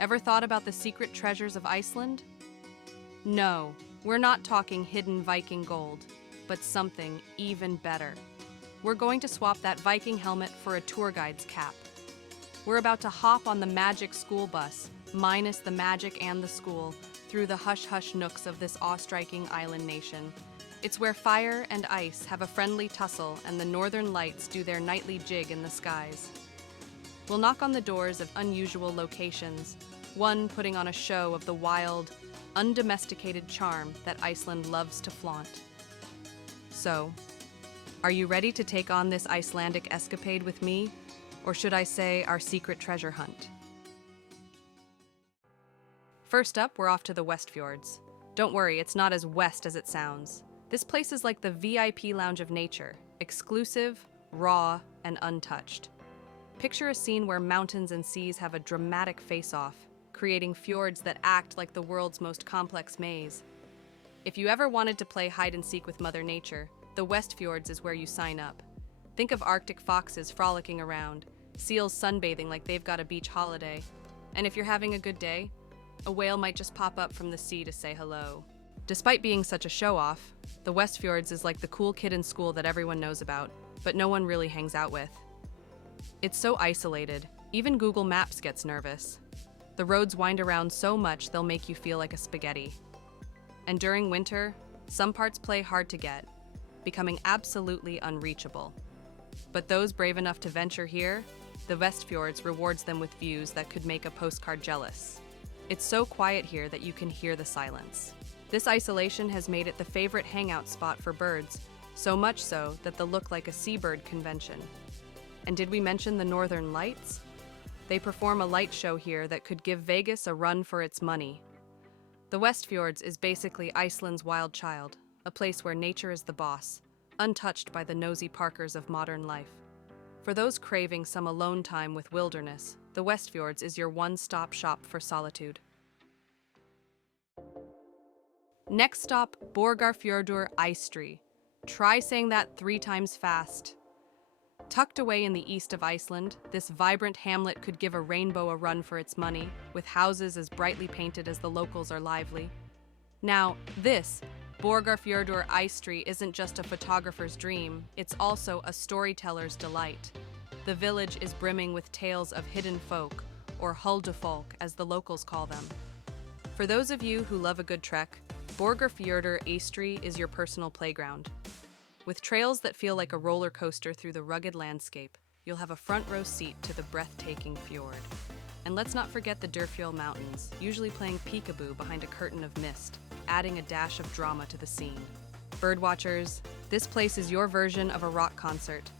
Ever thought about the secret treasures of Iceland? No, we're not talking hidden Viking gold, but something even better. We're going to swap that Viking helmet for a tour guide's cap. We're about to hop on the magic school bus, minus the magic and the school, through the hush-hush nooks of this awe-striking island nation. It's where fire and ice have a friendly tussle and the northern lights do their nightly jig in the skies. We'll knock on the doors of unusual locations, one putting on a show of the wild, undomesticated charm that Iceland loves to flaunt. So, are you ready to take on this Icelandic escapade with me? Or should I say, our secret treasure hunt? First up, we're off to the Westfjords. Don't worry, it's not as west as it sounds. This place is like the VIP lounge of nature, exclusive, raw, and untouched. Picture a scene where mountains and seas have a dramatic face-off, creating fjords that act like the world's most complex maze. If you ever wanted to play hide-and-seek with Mother Nature, the Westfjords is where you sign up. Think of Arctic foxes frolicking around, seals sunbathing like they've got a beach holiday. And if you're having a good day, a whale might just pop up from the sea to say hello. Despite being such a show-off, the Westfjords is like the cool kid in school that everyone knows about, but no one really hangs out with. It's so isolated, even Google Maps gets nervous. The roads wind around so much they'll make you feel like a spaghetti. And during winter, some parts play hard to get, becoming absolutely unreachable. But those brave enough to venture here, the Westfjords rewards them with views that could make a postcard jealous. It's so quiet here that you can hear the silence. This isolation has made it the favorite hangout spot for birds, so much so that they'll look like a seabird convention. And did we mention the Northern Lights? They perform a light show here that could give Vegas a run for its money. The Westfjords is basically Iceland's wild child, a place where nature is the boss, untouched by the nosy parkers of modern life. For those craving some alone time with wilderness, the Westfjords is your one-stop shop for solitude. Next stop, Borgarfjörður Eystri. Try saying that 3 times fast. Tucked away in the east of Iceland, this vibrant hamlet could give a rainbow a run for its money, with houses as brightly painted as the locals are lively. Now, this, Borgarfjörður Eystri, isn't just a photographer's dream, it's also a storyteller's delight. The village is brimming with tales of hidden folk, or huldufolk as the locals call them. For those of you who love a good trek, Borgarfjörður Eystri is your personal playground. With trails that feel like a roller coaster through the rugged landscape, you'll have a front row seat to the breathtaking fjord. And let's not forget the Dyrfjöll Mountains, usually playing peekaboo behind a curtain of mist, adding a dash of drama to the scene. Birdwatchers, this place is your version of a rock concert,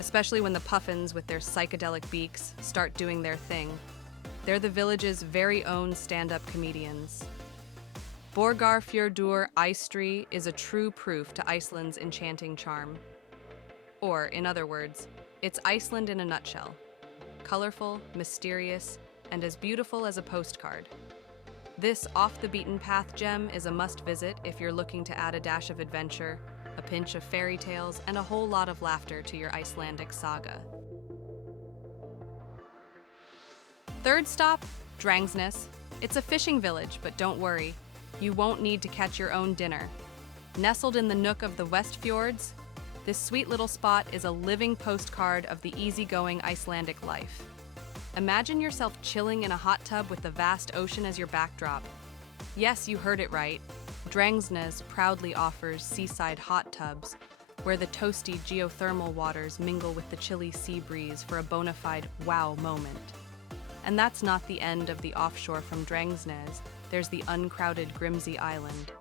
especially when the puffins with their psychedelic beaks start doing their thing. They're the village's very own stand-up comedians. Borgarfjörður Eystri is a true proof to Iceland's enchanting charm. Or, in other words, it's Iceland in a nutshell. Colorful, mysterious, and as beautiful as a postcard. This off-the-beaten-path gem is a must-visit if you're looking to add a dash of adventure, a pinch of fairy tales, and a whole lot of laughter to your Icelandic saga. Third stop, Drangsnes. It's a fishing village, but don't worry. You won't need to catch your own dinner. Nestled in the nook of the Westfjords, this sweet little spot is a living postcard of the easygoing Icelandic life. Imagine yourself chilling in a hot tub with the vast ocean as your backdrop. Yes, you heard it right. Drangsnes proudly offers seaside hot tubs, where the toasty geothermal waters mingle with the chilly sea breeze for a bona fide wow moment. And that's not the end of the offshore from Drangsnes. There's the uncrowded Grimsey Island.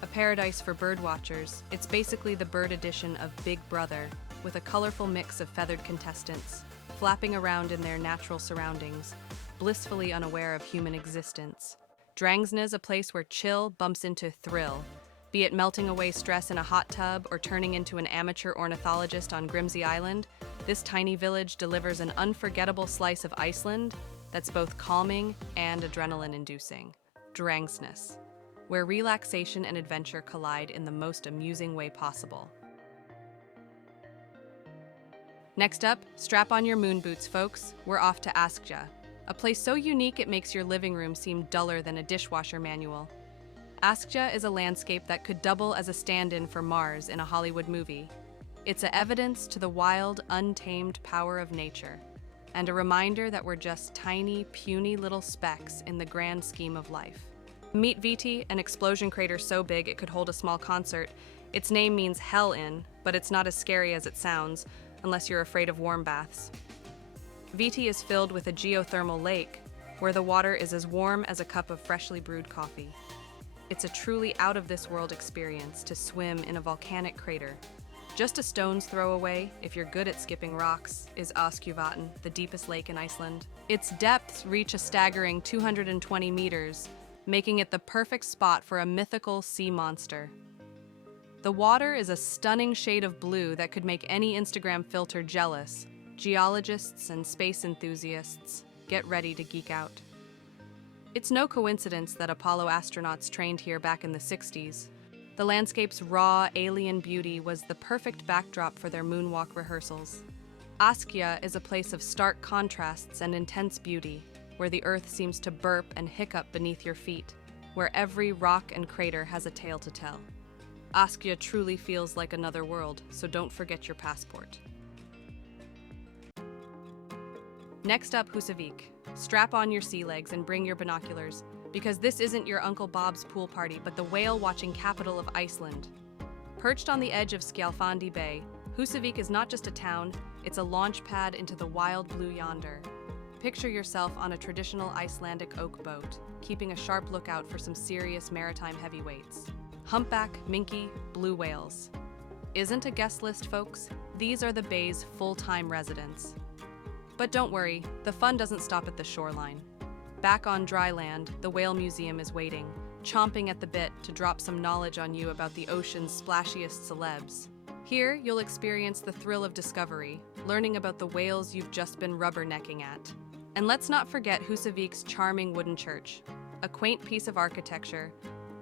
A paradise for birdwatchers, it's basically the bird edition of Big Brother, with a colorful mix of feathered contestants, flapping around in their natural surroundings, blissfully unaware of human existence. Drangsnes, a place where chill bumps into thrill, be it melting away stress in a hot tub or turning into an amateur ornithologist on Grimsey Island, this tiny village delivers an unforgettable slice of Iceland that's both calming and adrenaline-inducing. Drangsnes, where relaxation and adventure collide in the most amusing way possible. Next up, strap on your moon boots, folks. We're off to Askja. A place so unique it makes your living room seem duller than a dishwasher manual. Askja is a landscape that could double as a stand-in for Mars in a Hollywood movie. It's a evidence to the wild, untamed power of nature, and a reminder that we're just tiny, puny little specks in the grand scheme of life. Meet Viti, an explosion crater so big it could hold a small concert. Its name means hell in, but it's not as scary as it sounds, unless you're afraid of warm baths. Viti is filled with a geothermal lake, where the water is as warm as a cup of freshly brewed coffee. It's a truly out-of-this-world experience to swim in a volcanic crater. Just a stone's throw away, if you're good at skipping rocks, is Askja, the deepest lake in Iceland. Its depths reach a staggering 220 meters, making it the perfect spot for a mythical sea monster. The water is a stunning shade of blue that could make any Instagram filter jealous. Geologists and space enthusiasts, get ready to geek out. It's no coincidence that Apollo astronauts trained here back in the 60s. The landscape's raw, alien beauty was the perfect backdrop for their moonwalk rehearsals. Askja is a place of stark contrasts and intense beauty, where the earth seems to burp and hiccup beneath your feet, where every rock and crater has a tale to tell. Askja truly feels like another world, so don't forget your passport. Next up, Húsavík. Strap on your sea legs and bring your binoculars, because this isn't your Uncle Bob's pool party, but the whale-watching capital of Iceland. Perched on the edge of Skjálfandi Bay, Húsavík is not just a town, it's a launch pad into the wild blue yonder. Picture yourself on a traditional Icelandic oak boat, keeping a sharp lookout for some serious maritime heavyweights. Humpback, minke, blue whales. Isn't a guest list, folks? These are the bay's full-time residents. But don't worry, the fun doesn't stop at the shoreline. Back on dry land, the Whale Museum is waiting, chomping at the bit to drop some knowledge on you about the ocean's splashiest celebs. Here, you'll experience the thrill of discovery, learning about the whales you've just been rubbernecking at. And let's not forget Húsavík's charming wooden church, a quaint piece of architecture,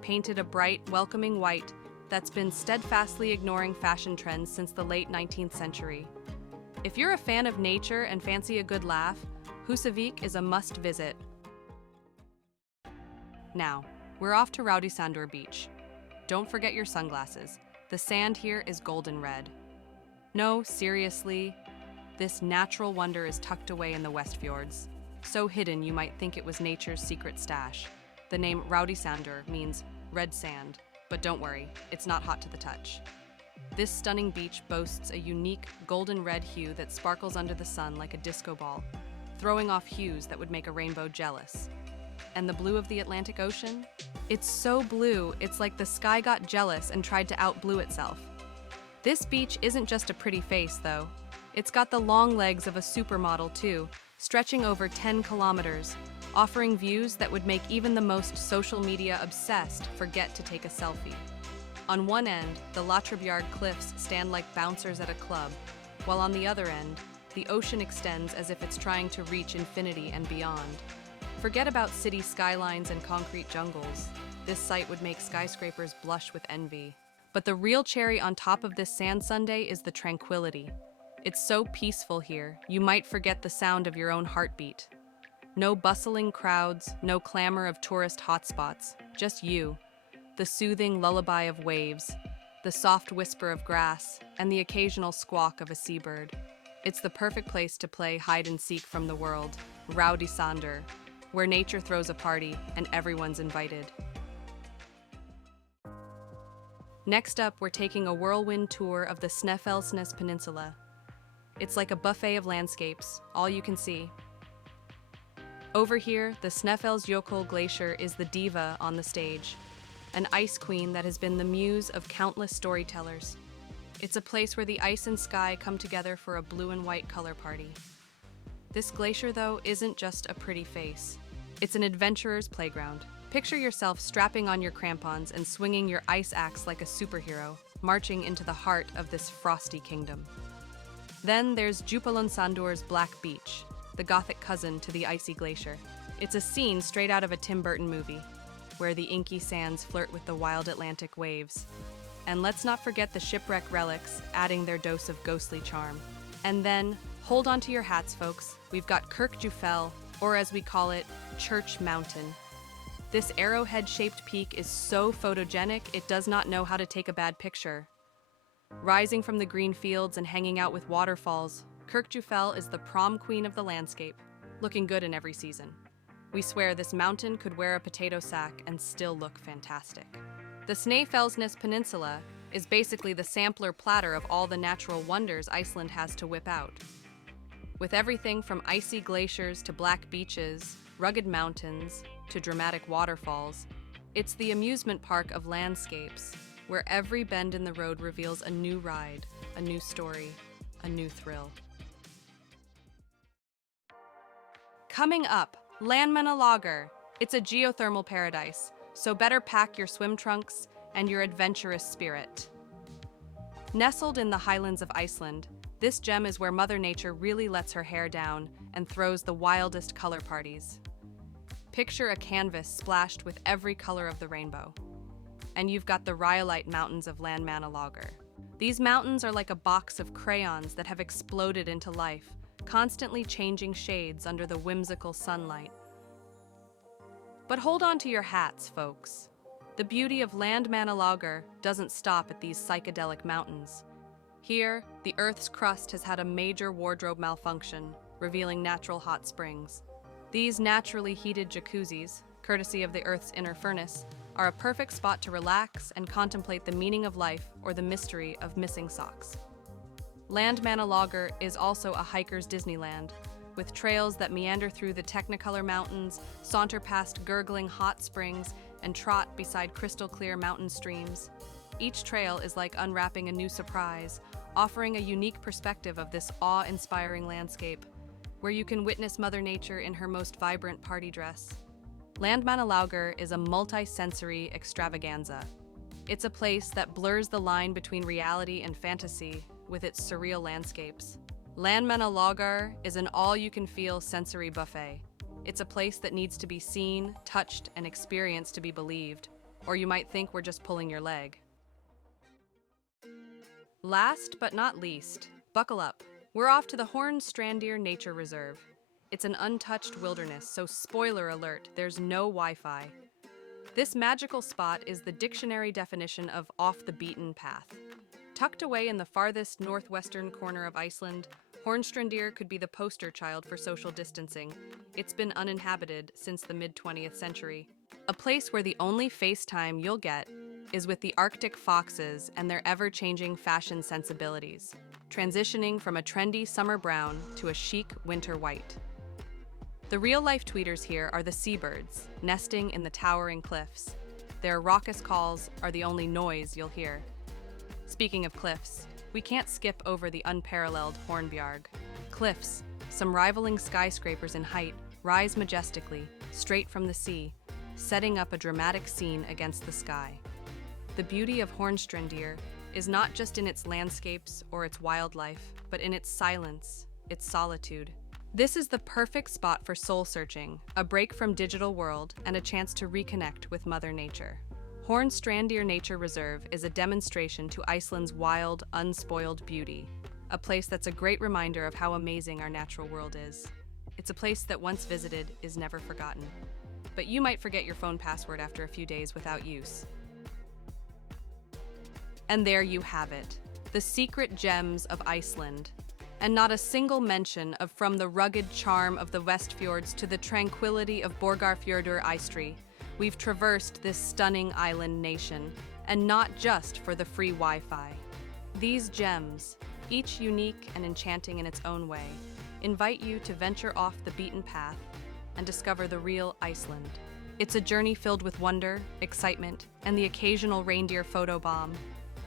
painted a bright, welcoming white that's been steadfastly ignoring fashion trends since the late 19th century. If you're a fan of nature and fancy a good laugh, Húsavík is a must-visit. Now, we're off to Rauðisandur Beach. Don't forget your sunglasses. The sand here is golden red. No, seriously, this natural wonder is tucked away in the Westfjords. So hidden you might think it was nature's secret stash. The name Rauðisandur means red sand, but don't worry, it's not hot to the touch. This stunning beach boasts a unique golden red hue that sparkles under the sun like a disco ball, throwing off hues that would make a rainbow jealous. And the blue of the Atlantic Ocean? It's so blue, it's like the sky got jealous and tried to out-blue itself. This beach isn't just a pretty face, though. It's got the long legs of a supermodel, too, stretching over 10 kilometers, offering views that would make even the most social media obsessed forget to take a selfie. On one end, the Látrabjarg cliffs stand like bouncers at a club, while on the other end, the ocean extends as if it's trying to reach infinity and beyond. Forget about city skylines and concrete jungles. This sight would make skyscrapers blush with envy. But the real cherry on top of this sand sundae is the tranquility. It's so peaceful here, you might forget the sound of your own heartbeat. No bustling crowds, no clamor of tourist hotspots, just you. The soothing lullaby of waves, the soft whisper of grass, and the occasional squawk of a seabird. It's the perfect place to play hide-and-seek from the world, Rauðisandur, where nature throws a party and everyone's invited. Next up, we're taking a whirlwind tour of the Snæfellsnes Peninsula. It's like a buffet of landscapes, all you can see. Over here, the Snæfellsjökull Glacier is the diva on the stage, an ice queen that has been the muse of countless storytellers. It's a place where the ice and sky come together for a blue and white color party. This glacier, though, isn't just a pretty face. It's an adventurer's playground. Picture yourself strapping on your crampons and swinging your ice axe like a superhero, marching into the heart of this frosty kingdom. Then there's Djúpalónsandur's Black Beach, the gothic cousin to the icy glacier. It's a scene straight out of a Tim Burton movie, where the inky sands flirt with the wild Atlantic waves. And let's not forget the shipwreck relics, adding their dose of ghostly charm. And then, hold on to your hats, folks. We've got Kirkjufell, or as we call it, Church Mountain. This arrowhead-shaped peak is so photogenic, it does not know how to take a bad picture. Rising from the green fields and hanging out with waterfalls, Kirkjufell is the prom queen of the landscape, looking good in every season. We swear this mountain could wear a potato sack and still look fantastic. The Snæfellsnes Peninsula is basically the sampler platter of all the natural wonders Iceland has to whip out. With everything from icy glaciers to black beaches, rugged mountains, to dramatic waterfalls, it's the amusement park of landscapes, where every bend in the road reveals a new ride, a new story, a new thrill. Coming up, Landmannalaugar. It's a geothermal paradise, so better pack your swim trunks and your adventurous spirit. Nestled in the highlands of Iceland, this gem is where Mother Nature really lets her hair down and throws the wildest color parties. Picture a canvas splashed with every color of the rainbow. And you've got the rhyolite mountains of Landmannalaugar. These mountains are like a box of crayons that have exploded into life, constantly changing shades under the whimsical sunlight. But hold on to your hats, folks. The beauty of Landmannalaugar doesn't stop at these psychedelic mountains. Here, the Earth's crust has had a major wardrobe malfunction, revealing natural hot springs. These naturally heated jacuzzis, courtesy of the Earth's inner furnace, are a perfect spot to relax and contemplate the meaning of life or the mystery of missing socks. Landmannalaugar is also a hiker's Disneyland, with trails that meander through the Technicolor Mountains, saunter past gurgling hot springs, and trot beside crystal-clear mountain streams. Each trail is like unwrapping a new surprise, offering a unique perspective of this awe-inspiring landscape, where you can witness Mother Nature in her most vibrant party dress. Landmannalaugar is a multi-sensory extravaganza. It's a place that blurs the line between reality and fantasy with its surreal landscapes. Landmannalaugar is an all-you-can-feel sensory buffet. It's a place that needs to be seen, touched, and experienced to be believed, or you might think we're just pulling your leg. Last but not least, buckle up. We're off to the Hornstrandir Nature Reserve. It's an untouched wilderness, so spoiler alert, there's no Wi-Fi. This magical spot is the dictionary definition of off the beaten path. Tucked away in the farthest northwestern corner of Iceland, Hornstrandir could be the poster child for social distancing. It's been uninhabited since the mid-20th century. A place where the only FaceTime you'll get is with the Arctic foxes and their ever-changing fashion sensibilities, transitioning from a trendy summer brown to a chic winter white. The real-life tweeters here are the seabirds, nesting in the towering cliffs. Their raucous calls are the only noise you'll hear. Speaking of cliffs, we can't skip over the unparalleled Hornbjarg. Cliffs, some rivaling skyscrapers in height, rise majestically, straight from the sea, setting up a dramatic scene against the sky. The beauty of Hornstrandir is not just in its landscapes or its wildlife, but in its silence, its solitude. This is the perfect spot for soul-searching, a break from digital world, and a chance to reconnect with Mother Nature. Hornstrandir Nature Reserve is a demonstration to Iceland's wild, unspoiled beauty, a place that's a great reminder of how amazing our natural world is. It's a place that once visited is never forgotten. But you might forget your phone password after a few days without use. And there you have it, the secret gems of Iceland. And not a single mention of from the rugged charm of the Westfjords to the tranquility of Borgarfjörður Eystri. We've traversed this stunning island nation, and not just for the free Wi-Fi. These gems, each unique and enchanting in its own way, invite you to venture off the beaten path and discover the real Iceland. It's a journey filled with wonder, excitement, and the occasional reindeer photobomb.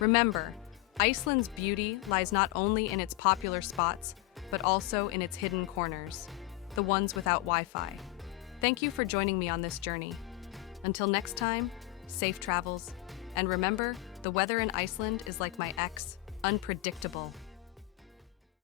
Remember, Iceland's beauty lies not only in its popular spots, but also in its hidden corners, the ones without Wi-Fi. Thank you for joining me on this journey. Until next time, safe travels. And remember, the weather in Iceland is like my ex, unpredictable.